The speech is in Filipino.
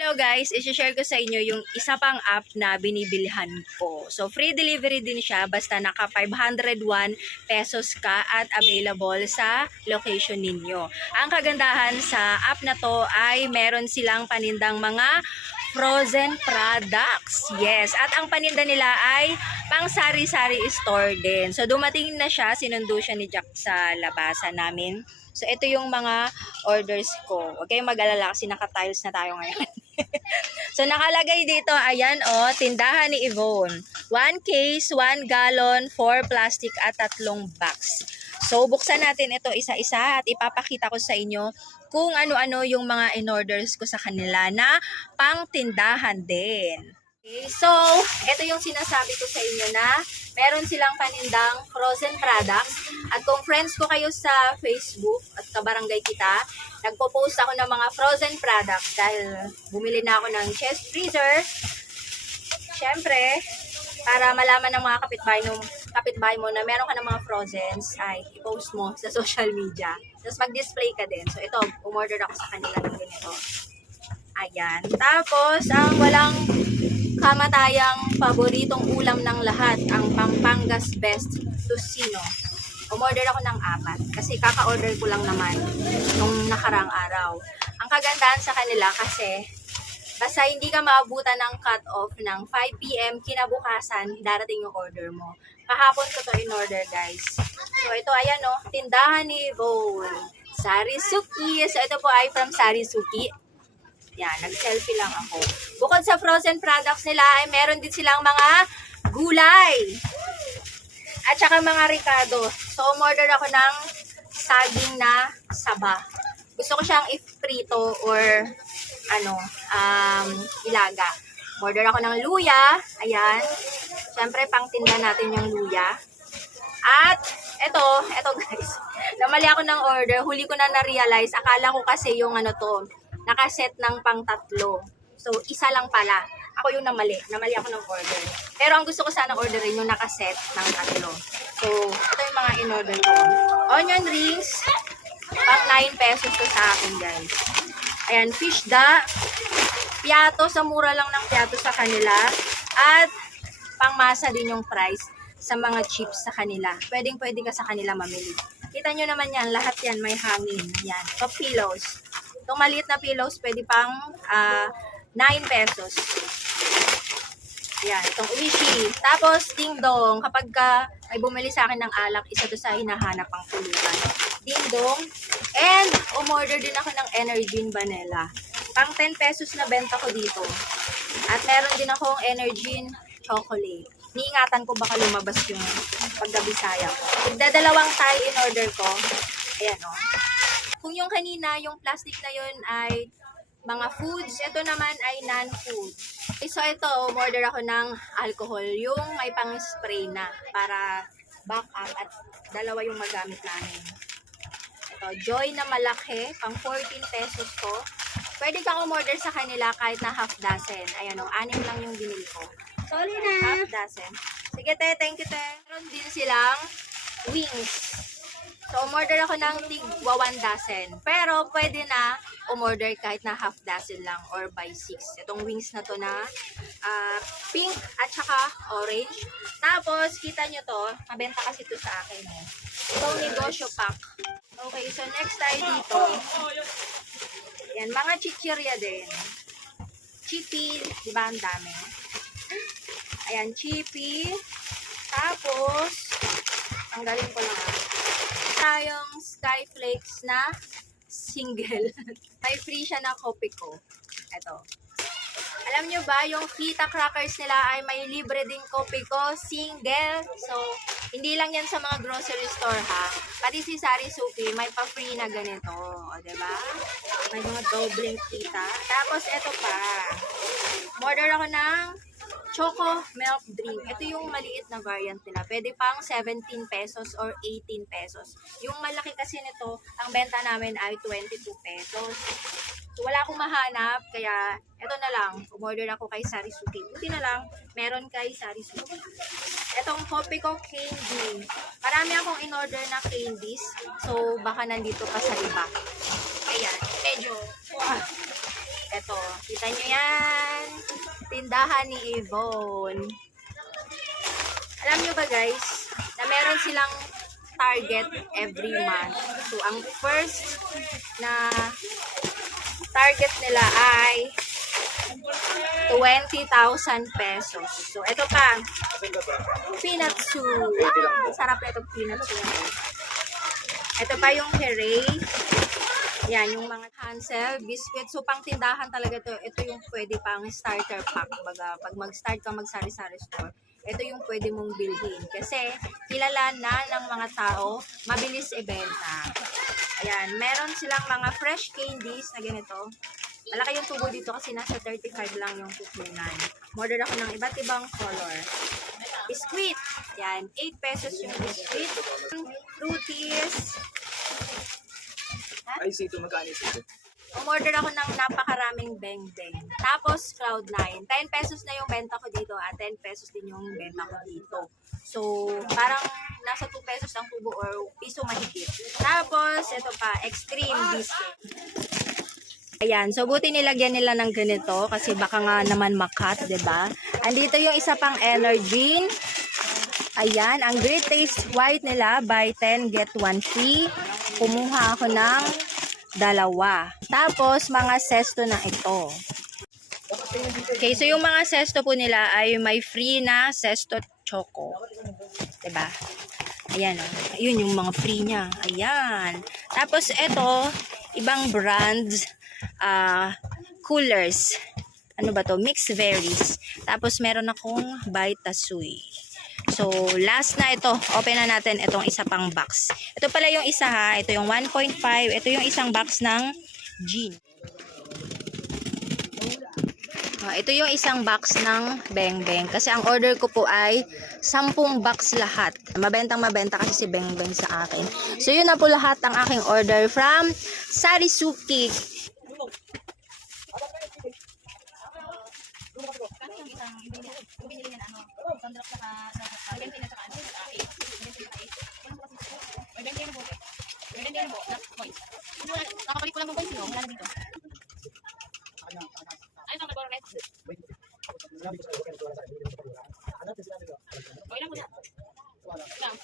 Hello guys, i-share ko sa inyo yung isa pang app na binibilhan ko. So free delivery din siya basta naka 501 pesos ka at available sa location ninyo. Ang kagandahan sa app na to ay meron silang panindang mga frozen products. Yes, at ang paninda nila ay pang sari-sari store din. So dumating na siya, sinundo siya ni Jack sa labasan namin. So ito yung mga orders ko. Huwag kayong mag-alala kasi naka-tiles na tayo ngayon. So nakalagay dito, ayan tindahan ni Yvonne. 1 case, 1 gallon, 4 plastic at 3 box. So buksan natin ito isa-isa at ipapakita ko sa inyo kung ano-ano yung mga in-orders ko sa kanila na pang tindahan din. Okay, so ito yung sinasabi ko sa inyo na meron silang panindang frozen products. At kung friends ko kayo sa Facebook at kabarangay kita, nagpo-post ako ng mga frozen products dahil bumili na ako ng chest freezer. Siyempre, para malaman ng mga kapitbahay mo na meron ka ng mga frozens, ay i-post mo sa social media. Tapos mag-display ka din. So ito, umorder ako sa kanila ng ganito. Ayan. Tapos, ang walang kamatayang paboritong ulam ng lahat, ang Pampangas Best Tocino. Umorder ako ng 4 kasi kaka-order ko lang naman nung nakarang araw. Ang kagandahan sa kanila kasi basta hindi ka maabutan ng cut-off ng 5 PM kinabukasan, darating yung order mo. Kahapon ko to in-order guys. So ito ayan tindahan ni Yvonne. Sarisuki. So ito po ay from Sarisuki. Yan, nag-selfie lang ako. Bukod sa frozen products nila, ay meron din silang mga gulay. At saka mga ricado. So, umorder ako ng saging na saba. Gusto ko siyang i-prito or ilaga. Order ako ng luya. Ayan. Siyempre, pangtinda natin yung luya. At, eto guys. Namali ako ng order. Huli ko na na-realize. Akala ko kasi yung nakaset ng pang-3. So, isa lang pala. Ako yung namali. Namali ako ng order. Pero ang gusto ko sana orderin yung nakaset ng 3. So, ito yung mga in-order ko. Onion rings. Pang 9 pesos to sa akin, guys. Ayan, fish da. Piato. Sa mura lang ng piato sa kanila. At, pangmasa din yung price sa mga chips sa kanila. Pwedeng-pwede ka sa kanila mamili. Kita nyo naman yan. Lahat yan may hangin. Yan. Top pillows. Itong maliit na pillows, pwede pang 9 pesos. Yan, itong Uishi. Tapos, Ding Dong. Kapag ay bumili sa akin ng alak, isa to sa hinahanap pang pulutan. Ding Dong. And, umorder din ako ng Energin Vanilla. Pang 10 pesos na benta ko dito. At meron din akong Energin Chocolate. Niingatan ko baka lumabas yung pagkabisaya ko. Igdadalawang Thai in order ko. Ayan Kung yung kanina, yung plastic na yun ay mga foods, ito naman ay non-food. So ito, umorder ako ng alcohol, yung may pang-spray na para back up at dalawa yung magamit namin. Ito, Joy na malaki, pang 14 pesos ko. Pwede kang umorder sa kanila kahit na half dozen. Ayan 6 lang yung binili ko. Sorry na. Half dozen. Sige te, thank you te. Meron din silang wings. So, umorder ako ng tig-1 dozen. Pero, pwede na umorder kahit na half dozen lang or by 6. Itong wings na to na pink at saka orange. Tapos, kita nyo to. Mabenta kasi to sa akin. Itong negosyo pack. Okay, so next tayo dito. Yan, mga chichirya din. Chippy. Diba ang dami? Ayan, chippy. Tapos, tanggalin ko lang tayong Skyflakes na single. May free siya na copy ko. Ito. Alam nyo ba, yung Fita crackers nila ay may libre din copy ko, single. So, hindi lang yan sa mga grocery store ha. Pati si Sarisuki, may pa-free na ganito. O, diba? May mga dobleng Fita. Tapos, ito pa. Order ako ng Choco Milk Drink. Ito yung maliit na variant nila. Pwede pang 17 pesos or 18 pesos. Yung malaki kasi nito, ang benta namin ay 22 pesos. So, wala akong mahanap. Kaya, ito na lang. Umorder ako kay Sarisuki. Buti na lang, meron kay Sarisuki. Itong Coffee ko candy. Marami akong in-order na candies. So, baka nandito pa sa iba. Ayan. Medyo. Eto, kita nyo yan. Tindahan ni Avon. Alam nyo ba guys, na meron silang target every month. So, ang first na target nila ay 20,000 pesos. So, ito pa. Peanut soup. Sarap na itong peanut soup. Ito pa yung hooray. Yan, yung mga Hansel, biscuit. So, pang tindahan talaga to. Ito yung pwede pang starter pack. Baga, pag mag-start ka mag-sari-sari store, ito yung pwede mong bilhin. Kasi, kilala na ng mga tao, mabilis ibenta. Ayan, meron silang mga fresh candies na ganito. Malaki yung tubo dito kasi nasa 35 lang yung kukunan. Order ako ng iba't ibang color. Biscuit. Yan, 8 pesos yung biscuit. Fruities. Ay, sito, magkano sito? Umorder ako ng napakaraming beng-beng. Tapos, Cloud9. 10 pesos na yung benta ko dito at 10 pesos din yung benta ko dito. So, parang nasa 2 pesos ang tubo or piso mahigit. Tapos, ito pa, extreme biscuit. Ayan, so buti nilagyan nila ng ganito kasi baka nga naman makat, 'di ba? Andito yung isa pang Energin. Ayan, ang Great Taste White nila, buy 10 get 1 free. Kumuha ako ng 2. Tapos mga sesto na ito. Okay, so yung mga sesto po nila ay may free na sesto choco. 'Di ba? Ayan, ayun yung mga free niya. Ayan. Tapos ito, ibang brands, coolers. Ano ba to? Mixed berries. Tapos meron akong Vitasoy. So, last na ito. Open na natin itong isa pang box. Ito pala yung isa ha. Ito yung 1.5. Ito yung isang box ng gin. Ito yung isang box ng Beng Beng. Kasi ang order ko po ay 10 box lahat. Mabentang-mabenta kasi si Beng Beng sa akin. So, yun na po lahat ang aking order from Sarisuki. Nakabalik ko lang ng points nyo. Wala na dito. Ay, ito ang nag-ornet. Okay lang muna. Lang.